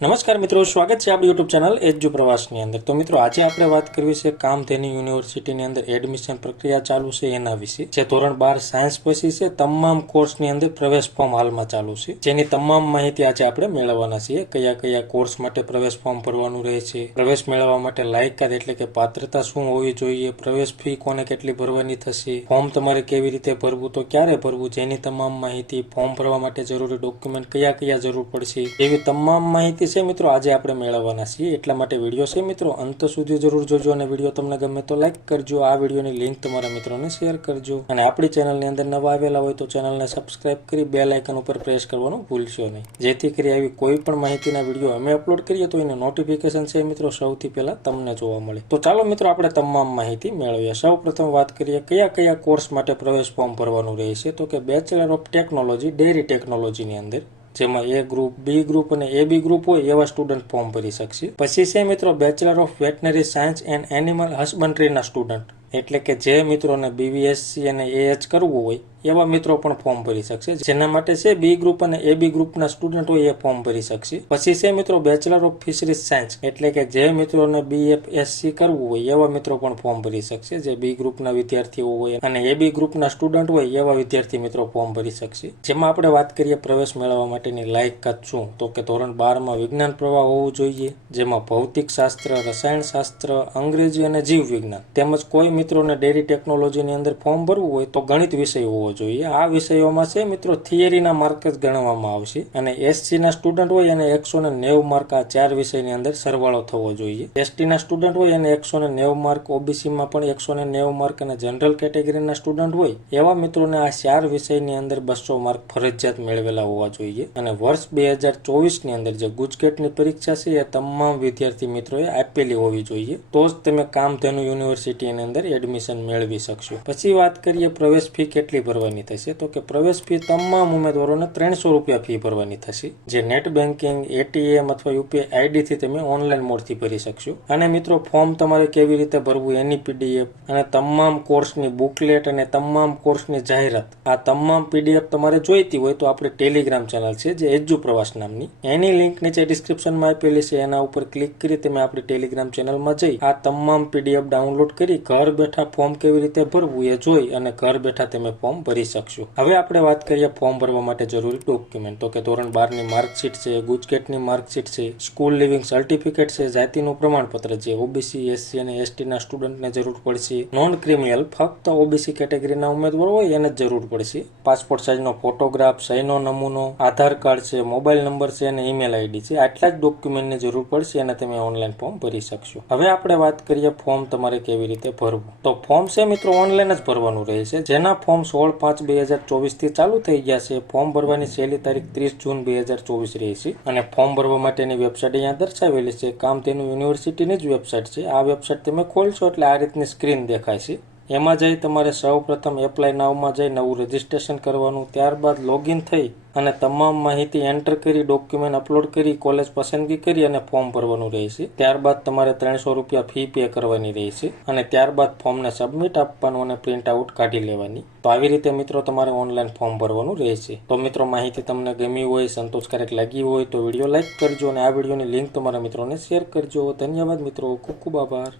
નમસ્કાર મિત્રો, સ્વાગત છે આપણી યુટ્યુબ ચેનલ એજ્યુ પ્રવાસની અંદર। તો મિત્રો આજે આપણે વાત કરવી છે કામધેનુ યુનિવર્સિટીની અંદર એડમિશન પ્રક્રિયા ચાલુ છે એના વિશે। જે ધોરણ 12 સાયન્સ પછી છે તમામ કોર્સની અંદર પ્રવેશ ફોર્મ હાલમાં ચાલુ છે, જેની તમામ માહિતી આજે આપણે મેળવવાના છીએ। કયા કયા કોર્સ માટે પ્રવેશ ફોર્મ ભરવાનું રહે છે, પ્રવેશ મેળવવા માટે લાયકાત એટલે કે પાત્રતા શું હોવી જોઈએ, પ્રવેશ ફી કોને કેટલી ભરવાની થશે, ફોર્મ તમારે કેવી રીતે ભરવું, તો ક્યારે ભરવું, જેની તમામ માહિતી, ફોર્મ ભરવા માટે જરૂરી ડોક્યુમેન્ટ કયા કયા જરૂર પડશે, એવી તમામ માહિતી છે મિત્રો આજે આપણે મેળવવાના છીએ। એટલા માટે વિડીયો છે મિત્રો અંત સુધી જરૂર જોજો, અને વિડીયો તમને ગમે તો લાઈક કરજો, આ વિડીયોની લિંક તમારા મિત્રોને શેર કરજો, અને આપણી ચેનલની અંદર નવા આવેલા હોય તો ચેનલને સબસ્ક્રાઇબ કરી બેલ આઇકન ઉપર પ્રેસ કરવાનું ભૂલશો નહીં, જેથી કરી આવી કોઈ પણ માહિતીના વિડીયો અમે અપલોડ કરીએ તો એનું નોટિફિકેશન છે મિત્રો સૌથી પહેલા તમને જોવા મળે। તો ચાલો મિત્રો આપણે તમામ માહિતી મેળવીએ। સૌ પ્રથમ વાત કરીએ કયા કયા કોર્સ માટે પ્રવેશ ફોર્મ ભરવાનું રહેશે, તો કે બેચલર ઓફ ટેકનોલોજી ડેરી ટેકનોલોજીની અંદર, જેમાં એ ગ્રુપ, બી ગ્રુપ અને એબી ગ્રુપ હોય એવા સ્ટુડન્ટ ફોર્મ ભરી શકશે। પછી છે મિત્રો bachelor of veterinary science and animal હસબન્ડરીના સ્ટુડન્ટ, એટલે કે જે મિત્રોને બીવીએસસી અને એએચ કરવું હોય એવા મિત્રો પણ ફોર્મ ભરી શકશે, જેના માટે છે બી ગ્રુપ અને એબી ગ્રુપના સ્ટુડન્ટ હોય એ ફોર્મ ભરી શકશે। પછી છે મિત્રો બેચલર ઓફ ફિશરીઝ સાયન્સ, એટલે કે જે મિત્રોને બીએફએસસી કરવું હોય એવા મિત્રો પણ ફોર્મ ભરી શકશે, જે બી ગ્રુપના વિદ્યાર્થીઓ હોય અને એબી ગ્રુપના સ્ટુડન્ટ હોય એવા વિદ્યાર્થી મિત્રો ફોર્મ ભરી શકશે। જેમાં આપણે વાત કરીએ પ્રવેશ મેળવવા માટેની લાયકાત શું, તો કે ધોરણ 12માં વિજ્ઞાન પ્રવાહ હોવું જોઈએ, જેમાં ભૌતિક શાસ્ત્ર, રસાયણ શાસ્ત્ર, અંગ્રેજી અને જીવ વિજ્ઞાન, તેમજ કોઈ મિત્રોને ડેરી ટેકનોલોજીની અંદર ફોર્મ ભરવું હોય તો ગણિત વિષય હોવો જોઈએ। આ વિષયોમાં છે મિત્રો થિયરીના માર્ક જ ગણવામાં આવશે, અને એસસી ના સ્ટુડન્ટ હોય અને 190 માર્ક આ 4 વિષયની અંદર સરવાળો થવો જોઈએ। એસટી ના સ્ટુડન્ટ હોય અને 190 માર્ક, ઓબીસીમાં પણ 190 માર્ક, અને જનરલ કેટેગરીના સ્ટુડન્ટ હોય એવા મિત્રોને આ 4 વિષયની અંદર 200 માર્ક ફરજિયાત મેળવેલા હોવા જોઈએ। અને વર્ષ 2024ની અંદર જે ગુજકેટની પરીક્ષા છે એ તમામ વિદ્યાર્થી મિત્રોએ આપેલી હોવી જોઈએ, તો જ તમે કામધેનુ યુનિવર્સિટીની અંદર એડમિશન મેળવી શકશો। પછી વાત કરીએ પ્રવેશ ફી કેટલી ભરવાની થશે, તો કે પ્રવેશ ફી તમામ ઉમેદવારોને 300 રૂપિયા ફી ભરવાની થશે, જે નેટ બેન્કિંગ, એટીએમ અથવા યુપીઆઈ આઈડીથી તમે ઓનલાઈન મોડથી ભરી શકશો। અને મિત્રો ફોર્મ તમારે કેવી રીતે ભરવું એની પીડીએફ અને તમામ કોર્સની બુકલેટ અને તમામ કોર્સની જાહેરાત, આ તમામ પીડીએફ તમારે જોઈતી હોય તો આપણે ટેલિગ્રામ ચેનલ છે જે એજ્યુ પ્રવાસ નામની, એની લિંક નીચે ડિસ્ક્રિપ્શનમાં આપેલી છે, એના ઉપર ક્લિક કરી તમે આપણી ટેલિગ્રામ ચેનલમાં જઈ આ તમામ પીડીએફ ડાઉનલોડ કરી ઘર બેઠા ફોર્મ કેવી રીતે ભરવું એ જોઈ અને ઘર બેઠા તમે ફોર્મ ભરી શકશો। હવે આપણે વાત કરીએ ફોર્મ ભરવા માટે જરૂરી ડોક્યુમેન્ટ, તો કે ધોરણ 12ની માર્કશીટ છે, ગુજકેટની માર્કશીટ છે, સ્કૂલ લિવિંગ સર્ટિફિકેટ છે, જાતિનું પ્રમાણપત્ર, જે ઓબીસી, એસસી અને એસટીના સ્ટુડન્ટને જરૂર પડશે, નોન ક્રિમિનલ ફક્ત ઓબીસી કેટેગરીના ઉમેદવાર હોય એને જ જરૂર પડશે, પાસપોર્ટ સાઇઝનો ફોટોગ્રાફ, સહીનો નમૂનો, આધાર કાર્ડ છે, મોબાઈલ નંબર છે અને ઈમેલ આઈડી છે, આટલા જ ડોક્યુમેન્ટની જરૂર પડશે અને તમે ઓનલાઈન ફોર્મ ભરી શકશો। હવે આપણે વાત કરીએ ફોર્મ તમારે કેવી રીતે ભરવું, તો ફોર્મ છે મિત્રો ઓનલાઈન જ ભરવાનું રહેશે, જેના ફોર્મ 16/5/2024થી ચાલુ થઈ ગયા છે। ફોર્મ ભરવાની છેલ્લી તારીખ 30 જૂન 2024 રહેશે, અને ફોર્મ ભરવા માટેની વેબસાઇટ અહીંયા દર્શાવેલી છે, કામધેનુ યુનિવર્સિટીની જ વેબસાઇટ છે। આ વેબસાઇટ તમે ખોલશો એટલે આ રીતની સ્ક્રીન દેખાય છે, એમાં જઈ તમારે સૌ પ્રથમ એપ્લાય નાવમાં જઈ નવું રજીસ્ટ્રેશન કરવાનું, ત્યારબાદ લોગિન થઈ અને તમામ માહિતી એન્ટર કરી, ડોક્યુમેન્ટ અપલોડ કરી, કોલેજ પસંદગી કરી અને ફોર્મ ભરવાનું રહેશે। ત્યારબાદ તમારે 300 રૂપિયા ફી પે કરવાની રહેશે, અને ત્યારબાદ ફોર્મને સબમિટ આપવાનું અને પ્રિન્ટ આઉટ કાઢી લેવાની। તો આવી રીતે મિત્રો તમારે ઓનલાઈન ફોર્મ ભરવાનું રહેશે। તો મિત્રો માહિતી તમને ગમી હોય, સંતોષકારક લાગી હોય તો વિડીયો લાઈક કરજો, અને આ વિડીયોની લિંક તમારા મિત્રોને શેર કરજો। ધન્યવાદ મિત્રો, ખૂબ ખૂબ આભાર।